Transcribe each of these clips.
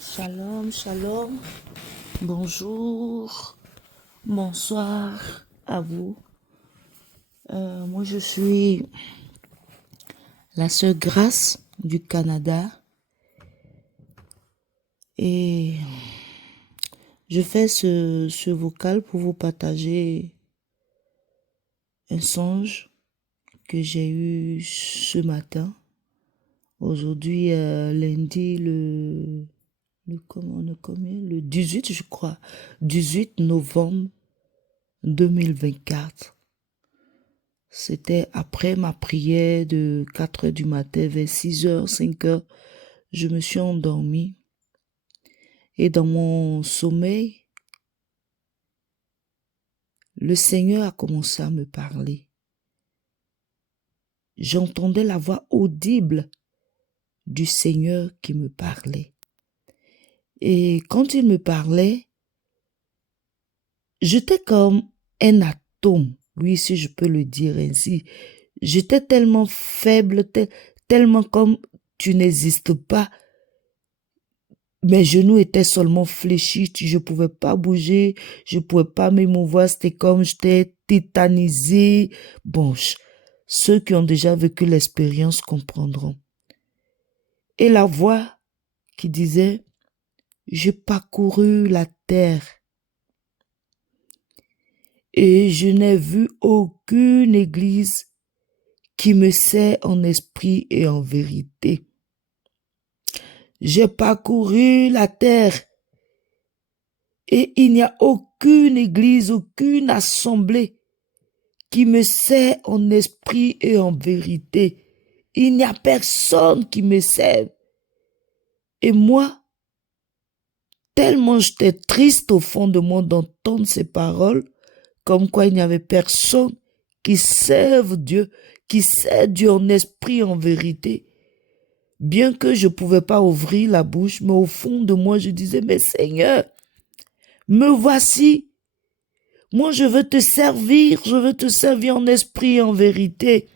Shalom, shalom. Bonjour, bonsoir à vous. Moi, je suis la sœur Grâce du Canada et je fais ce vocal pour vous partager un songe que j'ai eu ce matin. Aujourd'hui, lundi, le 18, je crois, 18 novembre 2024. C'était après ma prière de 4 heures du matin, vers 6 heures, 5 heures, je me suis endormie. Et dans mon sommeil, le Seigneur a commencé à me parler. J'entendais la voix audible du Seigneur qui me parlait. Et quand il me parlait, j'étais comme un atome, oui, si je peux le dire ainsi. J'étais tellement faible, tellement comme tu n'existes pas. Mes genoux étaient seulement fléchis, je ne pouvais pas bouger, je ne pouvais pas m'émouvoir, c'était comme j'étais tétanisée. Bon, ceux qui ont déjà vécu l'expérience comprendront. Et la voix qui disait, j'ai parcouru la terre et je n'ai vu aucune église qui me sert en esprit et en vérité. J'ai parcouru la terre et il n'y a aucune église, aucune assemblée qui me sert en esprit et en vérité. Il n'y a personne qui me serve. Et moi, tellement j'étais triste au fond de moi d'entendre ces paroles, comme quoi il n'y avait personne qui serve Dieu, qui sert Dieu en esprit et en vérité. Bien que je ne pouvais pas ouvrir la bouche, mais au fond de moi, je disais, mais Seigneur, me voici. Moi, je veux te servir en esprit et en vérité.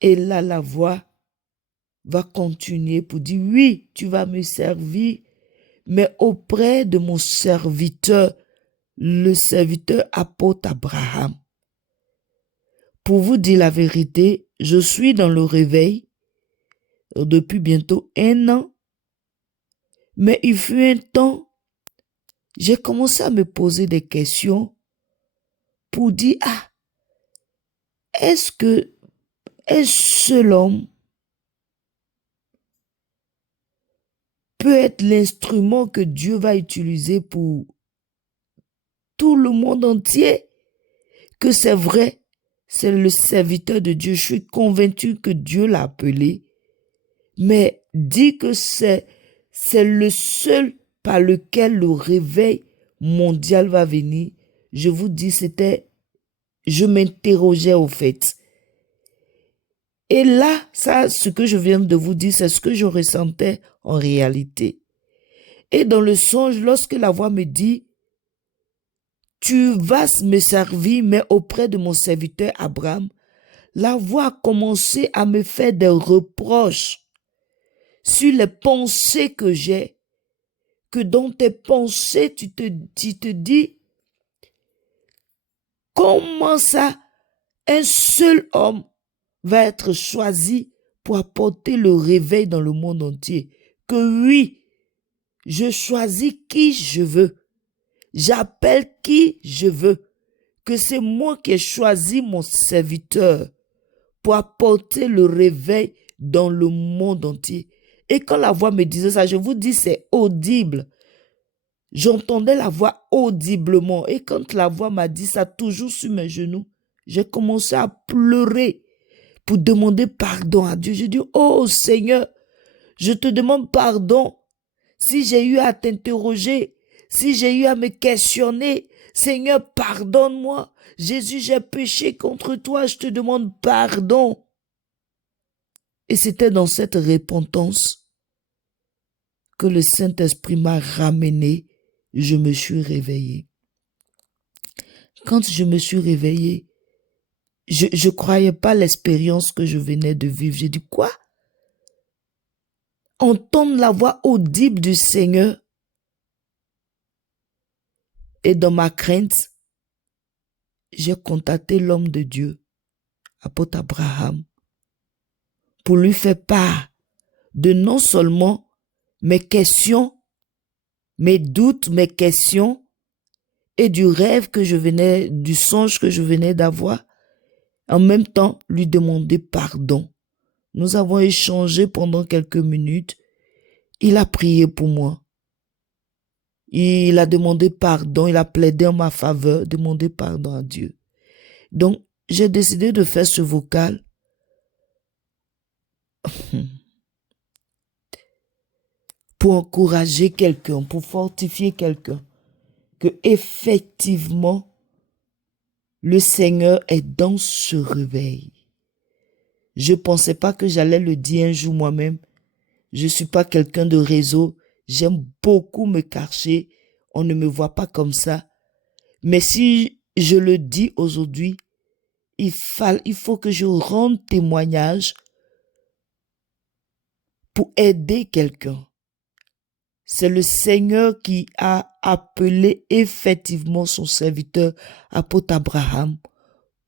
Et là, la voix va continuer pour dire, oui, tu vas me servir, mais auprès de mon serviteur, le serviteur apôtre Abraham. Pour vous dire la vérité, je suis dans le réveil depuis bientôt 1 an, mais il fut un temps, j'ai commencé à me poser des questions pour dire, est-ce que un seul homme peut être l'instrument que Dieu va utiliser pour tout le monde entier? Que c'est vrai, c'est le serviteur de Dieu. Je suis convaincu que Dieu l'a appelé, mais dit que c'est le seul par lequel le réveil mondial va venir. Je vous dis, je m'interrogeais au fait. Et là, ça, ce que je viens de vous dire, c'est ce que je ressentais en réalité. Et dans le songe, lorsque la voix me dit, tu vas me servir, mais auprès de mon serviteur Abraham, la voix a commencé à me faire des reproches sur les pensées que j'ai, que dans tes pensées, tu te dis, comment ça, un seul homme va être choisi pour apporter le réveil dans le monde entier? Que oui, je choisis qui je veux, j'appelle qui je veux, que c'est moi qui ai choisi mon serviteur pour apporter le réveil dans le monde entier. Et quand la voix me disait ça, je vous dis, c'est audible. J'entendais la voix audiblement. Et quand la voix m'a dit ça, toujours sur mes genoux, j'ai commencé à pleurer pour demander pardon à Dieu. J'ai dit, oh Seigneur, je te demande pardon si j'ai eu à t'interroger, si j'ai eu à me questionner. Seigneur, pardonne-moi. Jésus, j'ai péché contre toi, je te demande pardon. Et c'était dans cette repentance que le Saint-Esprit m'a ramené. Je me suis réveillé. Quand je me suis réveillé, je croyais pas l'expérience que je venais de vivre. J'ai dit, quoi? entendre la voix audible du Seigneur. Et dans ma crainte, j'ai contacté l'homme de Dieu, apôtre Abraham, pour lui faire part de non seulement mes questions, mes doutes, mes questions, et du songe que je venais d'avoir, en même temps lui demander pardon. Nous avons échangé pendant quelques minutes. Il a prié pour moi. Il a demandé pardon, il a plaidé en ma faveur, demandé pardon à Dieu. Donc, j'ai décidé de faire ce vocal pour encourager quelqu'un, pour fortifier quelqu'un, que effectivement, le Seigneur est dans ce réveil. Je pensais pas que j'allais le dire un jour moi-même. Je suis pas quelqu'un de réseau. J'aime beaucoup me cacher. On ne me voit pas comme ça. Mais si je le dis aujourd'hui, il faut que je rende témoignage pour aider quelqu'un. C'est le Seigneur qui a appelé effectivement son serviteur, apôtre Abraham,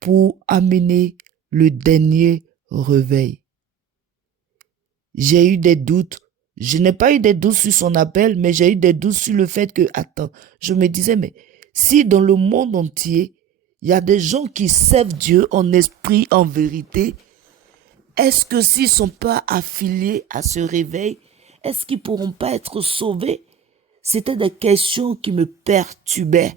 pour amener le dernier réveil. J'ai eu des doutes. Je n'ai pas eu des doutes sur son appel, mais j'ai eu des doutes sur le fait que, je me disais, mais si dans le monde entier, il y a des gens qui servent Dieu en esprit, en vérité, est-ce que s'ils ne sont pas affiliés à ce réveil, est-ce qu'ils ne pourront pas être sauvés? C'était des questions qui me perturbaient.